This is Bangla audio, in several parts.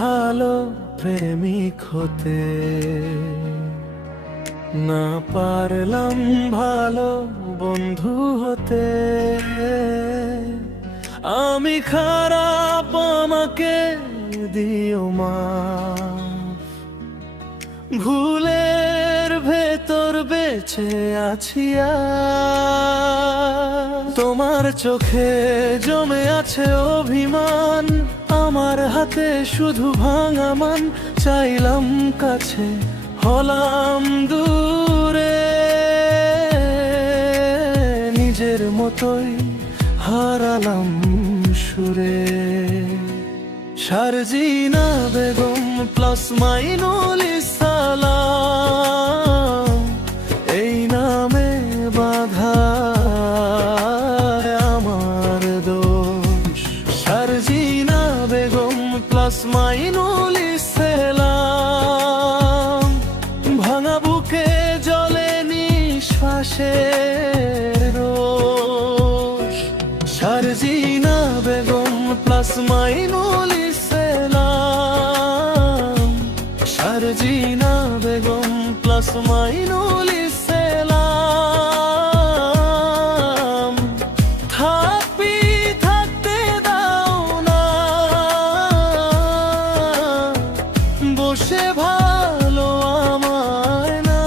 ভালো প্রেমিক হতে, না পারলাম ভালো বন্ধু হতে। আমি খারাপ, আমাকে দিও মাফ, ভুলের ভেতর বেঁচে আছি আজ। তোমার চোখে জমে আছে অভিমান, আমার হাতে শুধু ভাঙা মান। চাইলাম কাছে, হলাম দূরে, নিজের মতোই হারালাম সুরে। শারজিনা বেগম প্লাস মাইনুল ইসলাম, এই নামে বাধা আমার দোষ। শারজিনা বেগম প্লাস মাইনুল ইসলাম, ভাঙা বুকে জ্বলে নিঃশ্বাসের রোষ। শারজিনা বেগম প্লাস মাইনুল ইসলাম, শারজিনা বেগম প্লাস মাইনুল ইসলাম। থাকবি থাকতে দাও না, বসে ভালো আমায় না।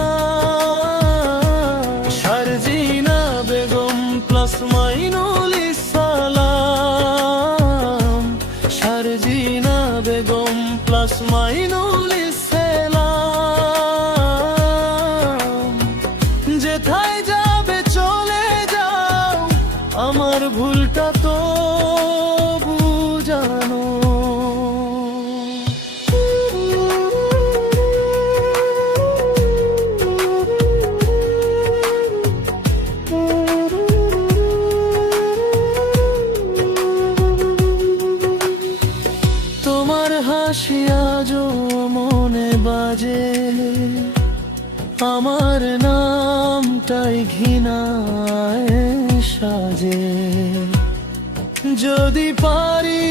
শারজিনা বেগম প্লাস মাইনুল ইসলাম, শারজিনা বেগম প্লাস মাইনুল ইসলাম। যেথায় যাবে চলে যাও, আমার ভুলটা তো বুঝানো। তোমার হাসি আজও মনে বাজে, আমার নামটাই ঘৃণায় সাজে। যদি পারি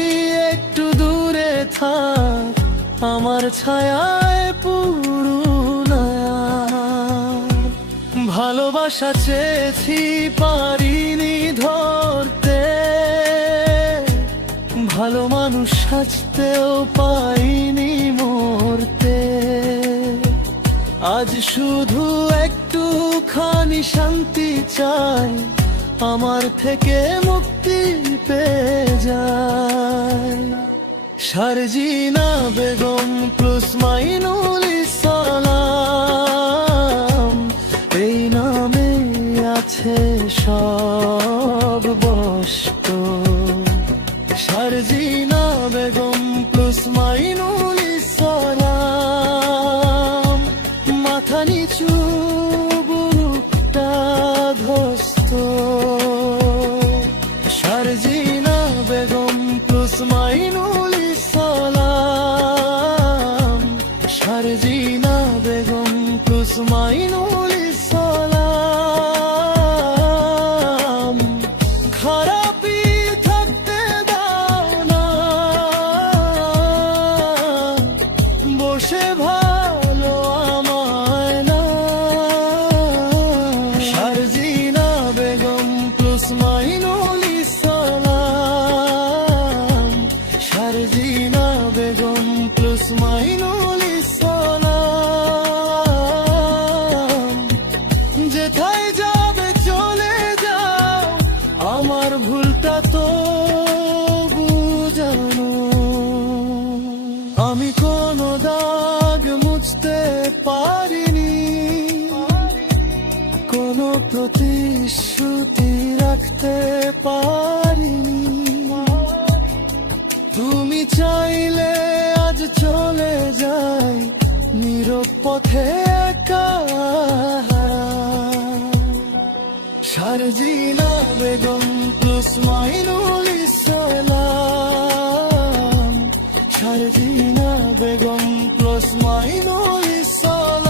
একটু দূরে থাক, আমার ছায়ায় পুরুনা। ভালোবাসা চেয়েছি পারিনি ধরতে, ভালো মানুষ সাজতেও পাইনি মরতে। আজ শুধু একটুখানি শান্তি চাই, আমার থেকে মুক্তি পেয়ে যায়। শারজিনা বেগম প্লাস মাইনুল ইসলাম, এই নামে আছে সব বস্ত। শারজিনা বেগম প্লাস মাইনুল ইসলাম, মাথা নিচু বুকটা ধ্বস্ত। শারজিনা বেগম প্লাস মাইনুল ইসলাম, শারজিনা বেগম প্লাস মাইনুল ইসলাম। খারাপই থাকতে দাও না, বসে ভালো আমায় না। শারজিনা বেগম প্লাস মাইনুল ইসলাম, শারজিনা বেগম প্লাস মাইনুল ইসলাম। যেথায় যাবে চলে যাও, আমার ভুলটা তো বুঝানো। আমি কোনো দাগ মুছতে পারিনি, কোনো প্রতিশ্রুতি রাখতে পারিনি। তুমি চাইলে আজ চলে যাই নীরব পথে একা। শারজিনা বেগম প্লাস মাইনুল ইসলাম, শারজিনা বেগম প্লাস মাইনুল ইসলাম।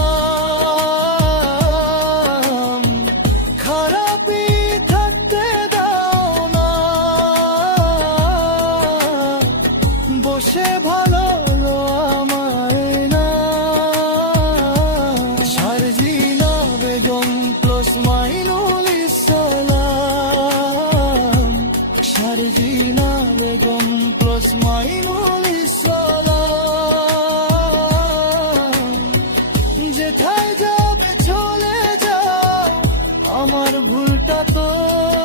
খারাপই থাকতে দাও না, বসে ভালো দাও